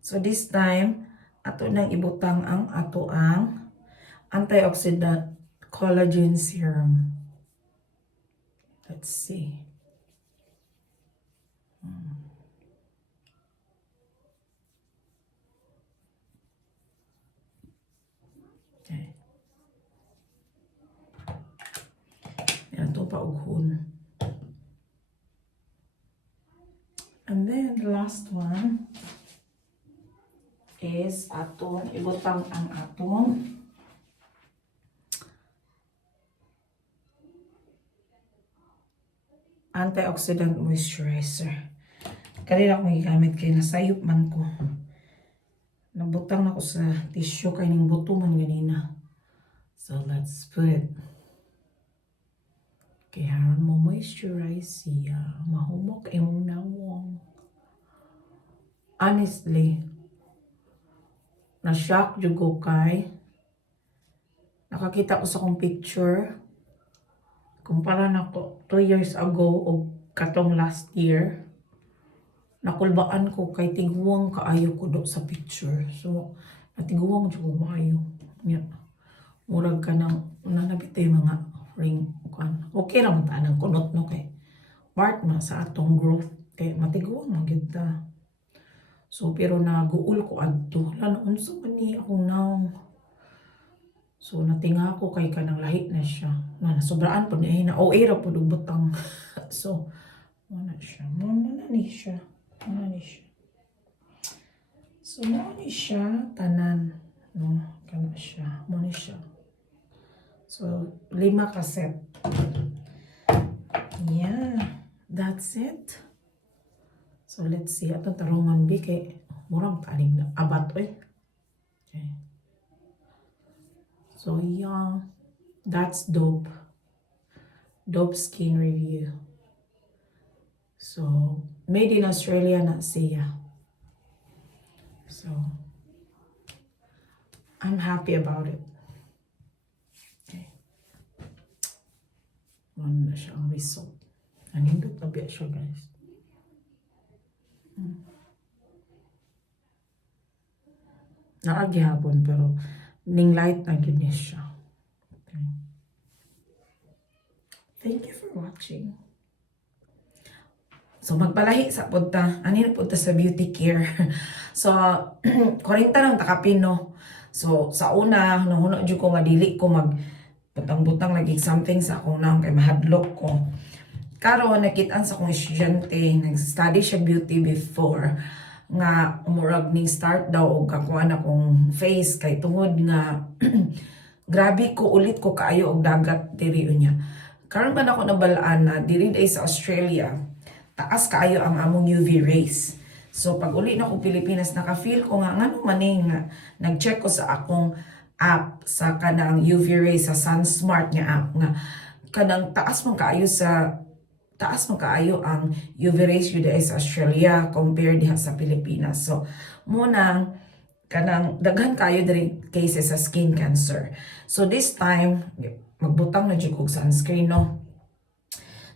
So this time, ato nang ibutang ang ato ang antioxidant collagen serum. Let's see. Okay. Yan to pa ughon. And then the last one is atong ibutang ang atong antioxidant moisturizer. Kanina akong gigamit kay nasayop man ko. Nabutang na ko sa tissue kay ning buto man ganina. So let's put it. Kaya haron mo moisturize siya. Mahumok imong nawong. Honestly, na-shock jud ko kay nakakita ko sa kong picture kumpara na ko 2 years ago o katong last year. Nakulbaan ko kay tiguang kaayo ko do sa picture. So, natiguang jud ko maayo. Yeah. Murag ka nang nanabitay mga ring kan. Okay ra man ta nang kunot no kay part na sa atong growth kay matiguang man gyud ta. So pero naguul ko adto lalo unsa man ni akong naong. So natinga ko kay kanang lahi na siya. Na sobraan pud ni na OA ra pud og butang. So mo na siya. Mo na ni siya. Mo ni siya. So mo ni siya tanan no kana siya. Mo ni siya. So 5 ka set. Yeah, that's it. So let's see atong tarungan bi kay murang kanig na abat oy. Okay. So yeah, that's dope. Dope skin review. So made in Australia na siya. So I'm happy about it. Okay. Ano na siya ang result. Anindot na biya siya guys. Naagihapon pero ning light na gyud niya siya. Okay. Thank you for watching. So magpalahi sa punta. Ani na punta sa beauty care. So 40 nang takapin no. So sa una nahuno jud ko nga dili ko mag butang-butang lagi something sa akong nang kay mahadlok ko. Karon nakit-an sa akong estudyante, nag-study siya beauty before nga umurag ning start daw og kakuan akong face kay tungod nga grabe ko ulit ko kaayo og dagat diri unya. Karon ba nako nabalaan na diri day sa Australia taas kaayo ang among UV rays. So pag uli na ko Pilipinas naka-feel ko nga ngano man nga nag-check ko sa akong app sa kanang UV rays sa SunSmart nga app nga kanang taas man kaayo ang UV rays yun sa Australia compared diha sa Pilipinas. So, muna, kanang daghan kayo diri cases sa skin cancer. So, this time, magbutang na dyan kong sunscreen, no?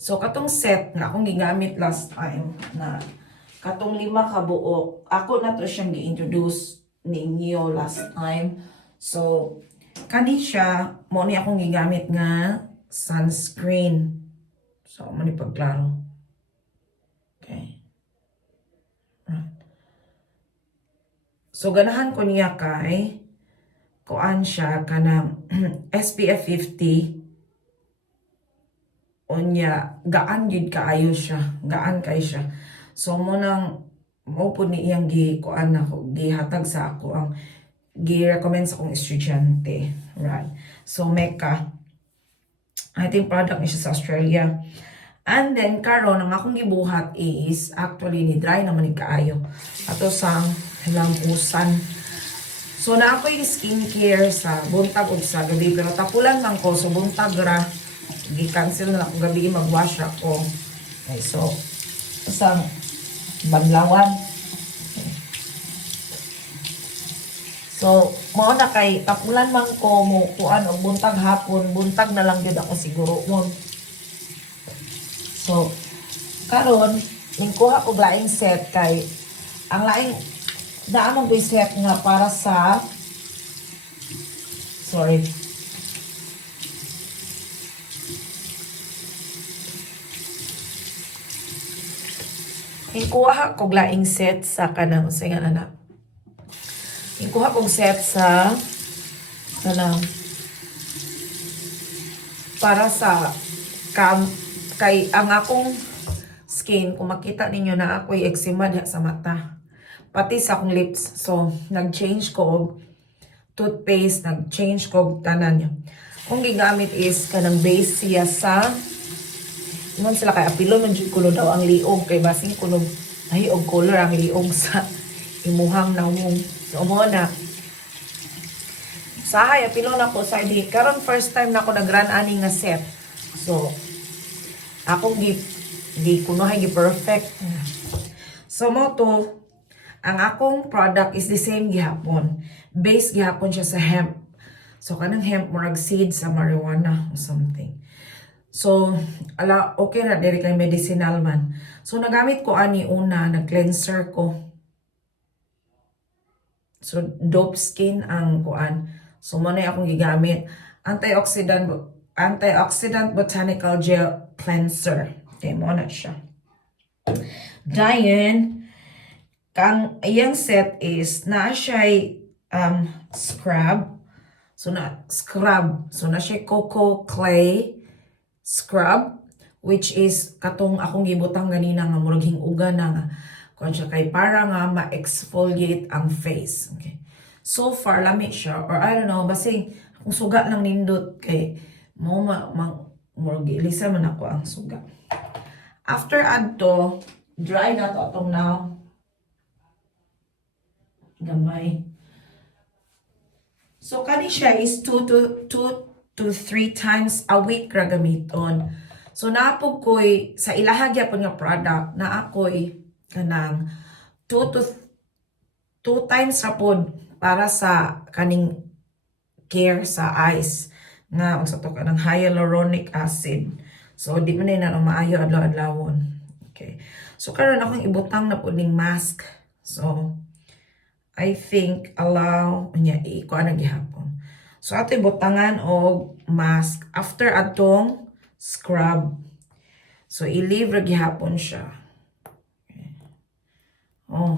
So, katong set nga akong gigamit last time na katong 5 ka buok, ako na to siyang gi-introduce ninyo last time. So, kani siya, mo ni akong gigamit nga sunscreen. So, manipagklaro. Okay. Right. So, ganahan ko niya kay kuan siya kanang SPF 50. Unya, gaan yun kaayo siya. Gaan kay siya. So, munang mo po ni iyang kuan ako, gihatag sa ako ang gi-recommend sa akong estudyante. Right. So, Mecca. I think product niya sa Australia. And then, karon ang akong gibuhat is, actually, ni dry naman ni kaayo. Ato sa lampusan. So, na ako yung skincare sa buntag o sa gabi. Pero tapulan lang ko. So, buntag ra. Gi-cancel na ako gabi. Mag-wash ako. Okay, so, isang banlawan. Okay. So, mao na kay tapulan man ko mo kuan og buntag hapon, buntag na lang gyud ako siguro mo. So, karon ning kuha og laing set kay ang laing naamong ko set nga para sa sorry. Ikuha kog laing set sa kanang sa nga na. Ikuha kog set sa kanang para sa kay ang akong skin, kung makita ninyo na ako'y eczema diha sa mata. Pati sa akong lips. So, nag-change ko og toothpaste, nag-change ko og tanan niya. Kung gigamit is kanang base siya sa naman sila kay apilo man jud kuno daw ang liog kay basing kuno ay og color ang liog sa imuhang nawong. So mo na sahay apilo na ko sa di karon first time na ko nag-run ani nga set. So akong di kuno hay gi perfect. So mo to ang akong product is the same gihapon. Base gihapon siya sa hemp. So kanang hemp murag seed sa marijuana or something. So, okay na, diri kay medicinal man. So, nagamit ko ani una, nag-cleanser ko. So, dope skin ang kuan. So, muna akong gigamit. Antioxidant Botanical Gel Cleanser. Okay, muna siya. Diane, kang iyang set is, na siya scrub. So, na siya cocoa clay scrub, which is katong akong gibutang ganina nga murag hinguga na nga kung siya kay para nga ma-exfoliate ang face. Okay. So far lami siya or I don't know basing kung suga lang nindot kay mo murag ilisa man ako ang suga. After adto dry na to atong now. Gamay. So kani siya is 2 to 3 times a week ra gamiton. So naapog ko'y sa ilahagya po nga product na ako'y kanang 2 times ra pod para sa kaning care sa eyes nga sa to kanang hyaluronic acid. So di man na maayo adlaw-adlawon. Okay. So karon akong ibutang na pod ning mask. So I think allow nya iko ana gihapon. So ato ibutangan og mask after atong scrub. So i-leave ra gihapon siya. Okay. Oh.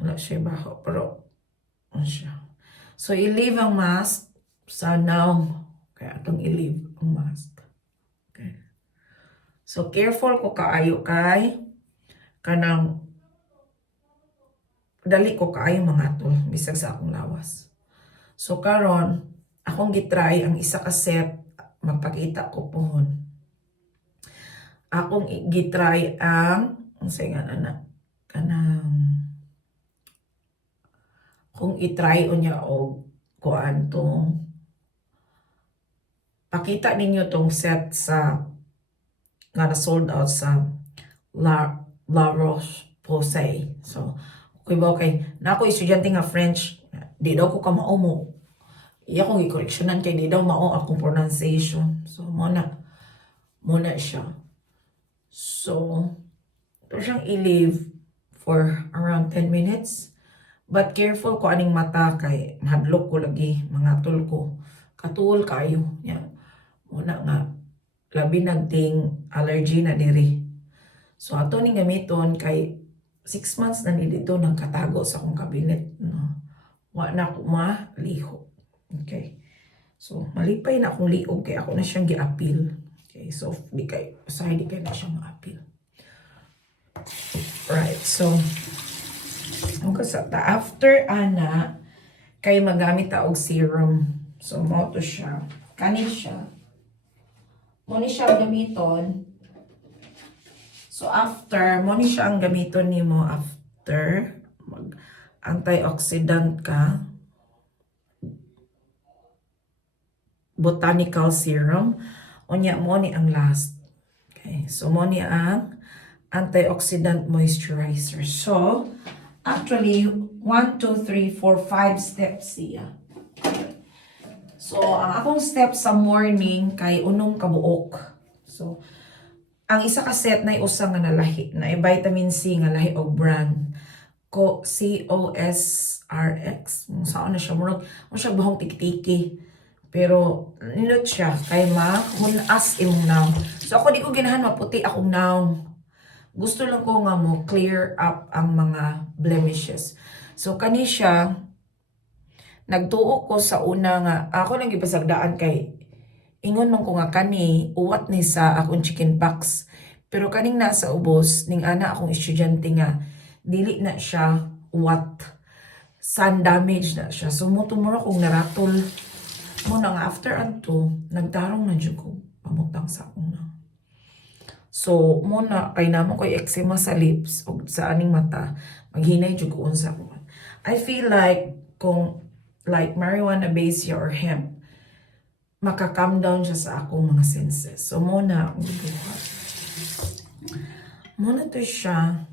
Wala siya baho pero siya. So i-leave ang mask sa now. Kaya atong i-leave ang mask. Okay. So careful ko kaayo kay kanang dali ko kaayo mga to bisag sa akong lawas. So karon akong gitry ang isa ka set magpakita ko pohon. Akong gitry ang say nga na kanang kung itry unya og kuan tong pakita ninyo tong set sa nga na sold out sa La Roche-Posay. So okay ba okay na ako estudyante nga French di daw ko ka mao mo. Iya kong i-correctionan kay di daw mao akong pronunciation. So muna siya. So ito siyang i-leave for around 10 minutes. But careful ko aning mata kay mahadlok ko lagi mga tul ko. Katuol kayo. Yan. Muna nga labi nagting allergy na diri. So ato ning gamiton kay 6 months na ni dito nagkatago sa akong kabinet. No? Wa na ako maliho. Okay. So, malipay na akong liog kaya ako na siyang gi-appeal. Okay. So, di kay na siyang ma-appeal. Right. So, after ana, kay magamit ta og serum. So, mo to siya. Kani siya. Mo ni siya gamiton. So, after, mo ni siya ang gamiton nimo after mag antioxidant ka. Botanical serum. Unya mo ni ang last. Okay. So, mo ni ang antioxidant moisturizer. So, actually, 1, 2, 3, 4, 5 steps siya. So, ang akong step sa morning kay unong kabuok. So, ang isa ka set na usa nga nalahi na vitamin C nga lahi og brand. COSRX. Saan na siya? Murag, mo siya bahong tiki-tiki. Pero, nilot siya. Kay hunas imong naw. So, ako di ko ginahan maputi akong naw. Gusto lang ko nga mo clear up ang mga blemishes. So, kani siya, nagtuo ko sa una nga, ako lang gipasagdaan kay ingon man ko nga kani, uwat ni sa akong chicken pox. Pero kaning nasa ubos, ning ana akong estudyante nga, dili na siya uwat. Sun damage na siya. So, mutumura kong naratol. Muna nga, after anto, nagtarong na dyan ko, pamutang sa akong na. So, muna, kay namo ko'y eczema sa lips o sa aning mata, maghinay dyan ko unsa ko. I feel like, kung like marijuana base or hemp, maka-calm down siya sa akong mga senses. So, muna, muna to siya,